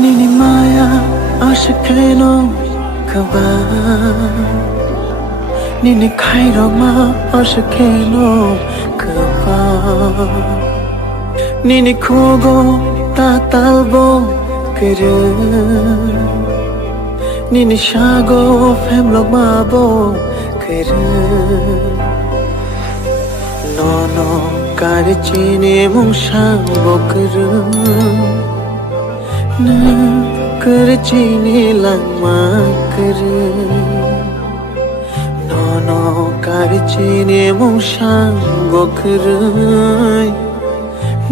Nini maya ashkeno kaba Nini khairo ma ashkeno kaba Nini khogo ta talbo kere Nini shago femlo mabo kere No kare chine mung shango kere Na kare chine langma kere No kare chine mung shango kere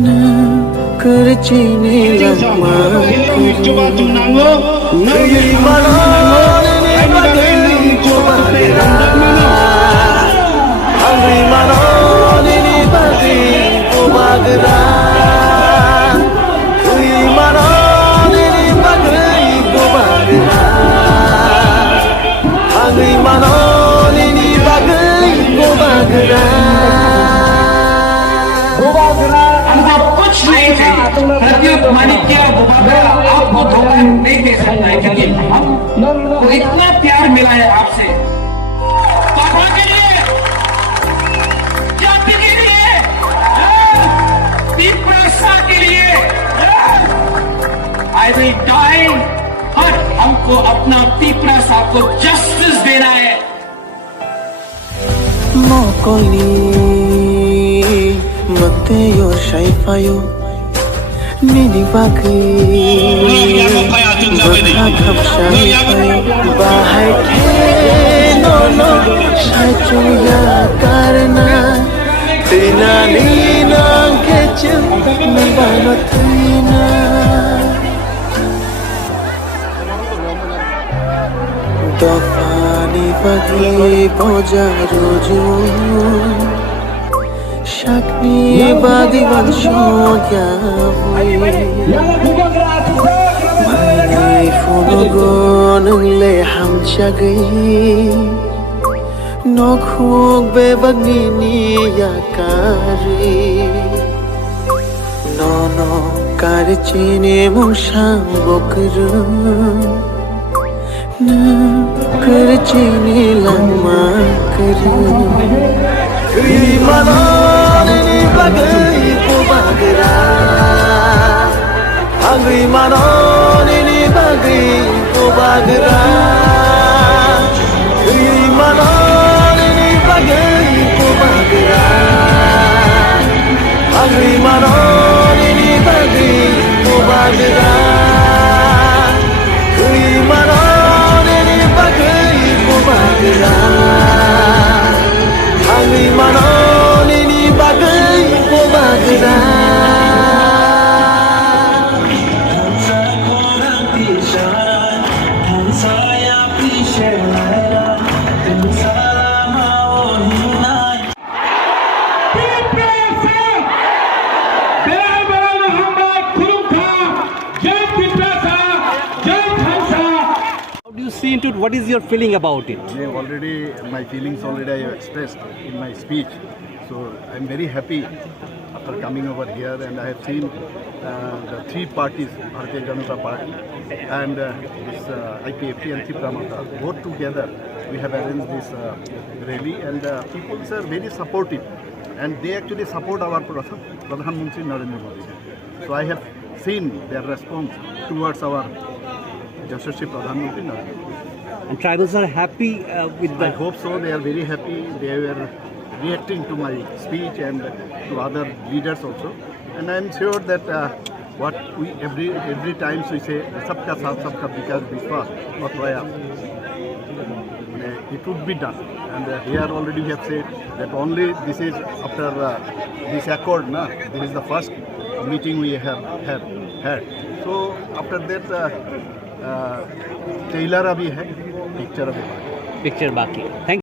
Na kare chine langma हमको कुछ नहीं चाहिए प्रत्युत माणिक्य आपको धोखा नहीं दे सकता है क्योंकि हमको इतना प्यार मिला है आपसे पापा के लिए जाति के लिए दीपरासा के लिए आई विल डाई बट हमको अपना दीपरासा को जस्टिस देना है Mokoli Mateo Shaifayo Nini Baki Bakakap Shaifayo Bahai Ke No Shaichuya Karna Tina Nina Ketchum Nabano Tina Dofani Bagi Bojarojo Shakni Bagi Vanshoya Mai Funogon Le Hamchagi Nokhog Bebagnini Yakari No Karichini Mushang Bokru Na kare chine langma kare Kri manone ni bagai ko bagra Angri manone ni bagai ko bagra Kri manone ni bagai ko bagra Angri manone ni bagai ko bagra Kri manone Angri manone ni bagai ko bagra See into it, what is your feeling about it? My feelings already I have expressed in my speech. So I'm very happy after coming over here, and I have seen the three parties, Bharatiya Janata Party and this IPFT and Tripura Mata, both together we have arranged this rally, and people are very supportive, and they actually support our Pradhan Mantri Narendra Modi. So I have seen their response towards our Yashasvi Pradhan Mantri Narendra Modi. And tribals are happy with I the... hope so. They are very happy. They were reacting to my speech and to other leaders also. And I am sure that what we every time we say, "Sabka saath, sabka vikas, Vishwas," it would be done. And here already we have said that only this is after this accord. This is the first meeting we have had. So after that, trailer अभी है, picture अभी picture बाकी. Thank